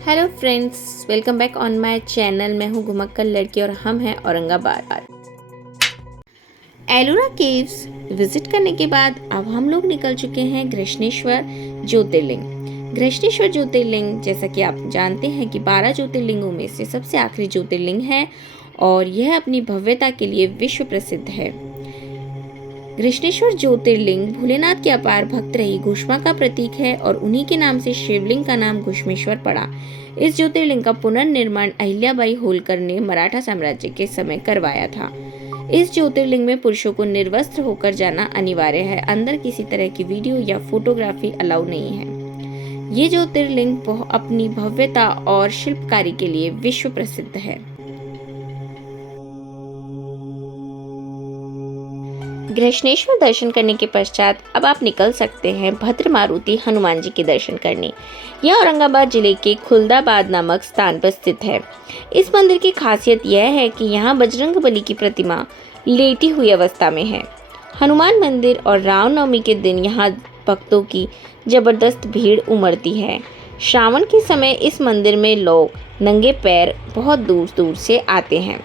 Hello friends, welcome back on my channel. मैं हूँ घुमक्कड़ लड़की और हम हैं औरंगाबाद। एलोरा केव्स विजिट करने के बाद अब हम लोग निकल चुके हैं घृष्णेश्वर ज्योतिर्लिंग। घृष्णेश्वर ज्योतिर्लिंग, जैसा कि आप जानते हैं कि 12 ज्योतिर्लिंगों में से सबसे आखिरी ज्योतिर्लिंग है और यह अपनी भव्यता के लिए विश्व प्रसिद्ध है। घृष्णेश्वर ज्योतिर्लिंग भोलेनाथ की अपार भक्त रही घुष्मा का प्रतीक है और उन्हीं के नाम से शिवलिंग का नाम घुष्मेश्वर पड़ा। इस ज्योतिर्लिंग का पुनर्निर्माण अहिल्याबाई होलकर ने मराठा साम्राज्य के समय करवाया था। इस ज्योतिर्लिंग में पुरुषों को निर्वस्त्र होकर जाना अनिवार्य है। अंदर किसी तरह की वीडियो या फोटोग्राफी अलाउ नहीं है। ये ज्योतिर्लिंग अपनी भव्यता और शिल्पकारी के लिए विश्व प्रसिद्ध है। घृष्णेश्वर दर्शन करने के पश्चात अब आप निकल सकते हैं भद्र मारुति हनुमान जी के दर्शन करने। यह औरंगाबाद जिले के खुलदाबाद नामक स्थान पर स्थित है। इस मंदिर की खासियत यह है कि यहाँ बजरंगबली की प्रतिमा लेटी हुई अवस्था में है। हनुमान मंदिर और रामनवमी के दिन यहाँ भक्तों की जबरदस्त भीड़ उमड़ती है। श्रावण के समय इस मंदिर में लोग नंगे पैर बहुत दूर दूर से आते हैं।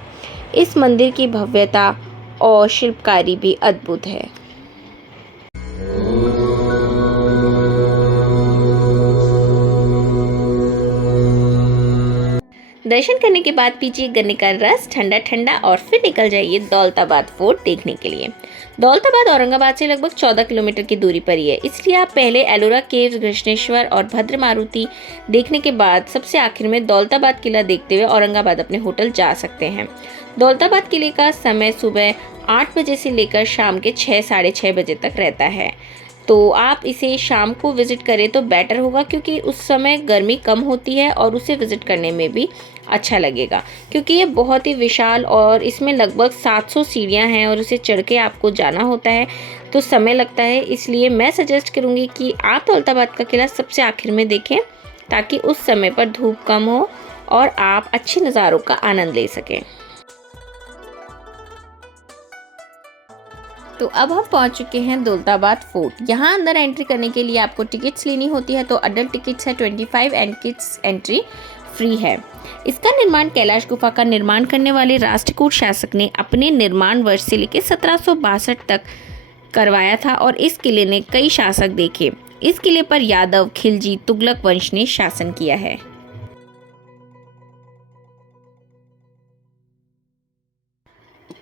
इस मंदिर की भव्यता और शिल्पकारी भी अद्भुत है। दर्शन करने के बाद पीजिए गन्ने का रस ठंडा ठंडा और फिर निकल जाइए दौलताबाद फोर्ट देखने के लिए। दौलताबाद औरंगाबाद से लगभग 14 किलोमीटर की दूरी पर ही है, इसलिए आप पहले एलोरा केव्स, घृष्णेश्वर और भद्र मारुति देखने के बाद सबसे आखिर में दौलताबाद किला देखते हुए औरंगाबाद अपने होटल जा सकते हैं। दौलताबाद किले का समय सुबह 8 बजे से लेकर शाम के 6 साढ़े 6 बजे तक रहता है, तो आप इसे शाम को विजिट करें तो बेटर होगा, क्योंकि उस समय गर्मी कम होती है और उसे विजिट करने में भी अच्छा लगेगा, क्योंकि ये बहुत ही विशाल और इसमें लगभग 700 सीढ़ियाँ हैं और उसे चढ़ के आपको जाना होता है तो समय लगता है। इसलिए मैं सजेस्ट करूँगी कि आप दौलताबाद का किला सबसे आखिर में देखें, ताकि उस समय पर धूप कम हो और आप अच्छे नज़ारों का आनंद ले सकें। तो अब हम पहुंच चुके हैं दौलताबाद फोर्ट। यहाँ अंदर एंट्री करने के लिए आपको टिकट्स लेनी होती है, तो अडल्ट टिकट्स है 25 एंड किड्स एंट्री फ्री है। इसका निर्माण कैलाश गुफा का निर्माण करने वाले राष्ट्रकूट शासक ने अपने निर्माण वर्ष से लेकर 1762 तक करवाया था और इस किले ने कई शासक देखे। इस किले पर यादव, खिलजी, तुगलक वंश ने शासन किया है।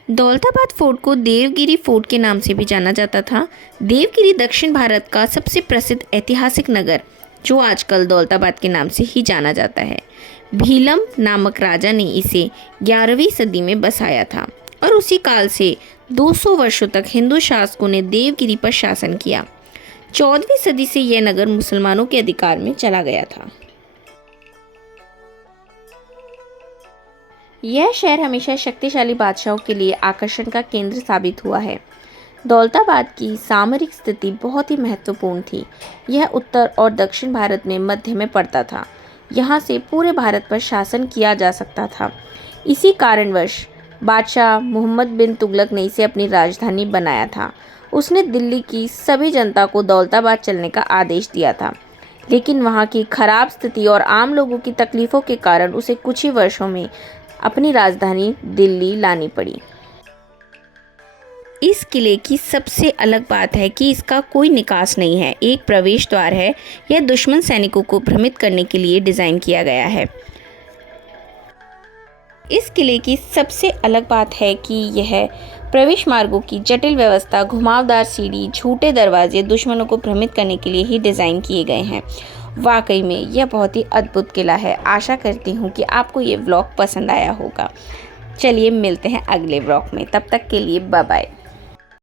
दौलताबाद फोर्ट को देवगिरी फोर्ट के नाम से भी जाना जाता था। देवगिरी दक्षिण भारत का सबसे प्रसिद्ध ऐतिहासिक नगर, जो आजकल दौलताबाद के नाम से ही जाना जाता है। भीलम नामक राजा ने इसे 11वीं सदी में बसाया था और उसी काल से 200 वर्षों तक हिंदू शासकों ने देवगिरी पर शासन किया। 14वीं सदी से यह नगर मुसलमानों के अधिकार में चला गया था। यह शहर हमेशा शक्तिशाली बादशाहों के लिए आकर्षण का केंद्र साबित हुआ है। दौलताबाद की सामरिक स्थिति बहुत ही महत्वपूर्ण थी। यह उत्तर और दक्षिण भारत में मध्य में पड़ता था। यहाँ से पूरे भारत पर शासन किया जा सकता था। इसी कारणवश बादशाह मोहम्मद बिन तुगलक ने इसे अपनी राजधानी बनाया था। उसने दिल्ली की सभी जनता को दौलताबाद चलने का आदेश दिया था, लेकिन वहाँ की खराब स्थिति और आम लोगों की तकलीफ़ों के कारण उसे कुछ ही वर्षों में अपनी राजधानी दिल्ली लानी पड़ी। इस किले की सबसे अलग बात है कि इसका कोई निकास नहीं है, एक प्रवेश द्वार है। यह दुश्मन सैनिकों को भ्रमित करने के लिए डिज़ाइन किया गया है। इस किले की सबसे अलग बात है कि यह प्रवेश मार्गों की जटिल व्यवस्था, घुमावदार सीढ़ी, झूठे दरवाजे दुश्मनों को भ्रमित करने के लिए ही डिज़ाइन किए गए हैं। वाकई में यह बहुत ही अद्भुत किला है। आशा करती हूँ कि आपको ये व्लॉग पसंद आया होगा। चलिए मिलते हैं अगले व्लॉग में, तब तक के लिए बाय बाय।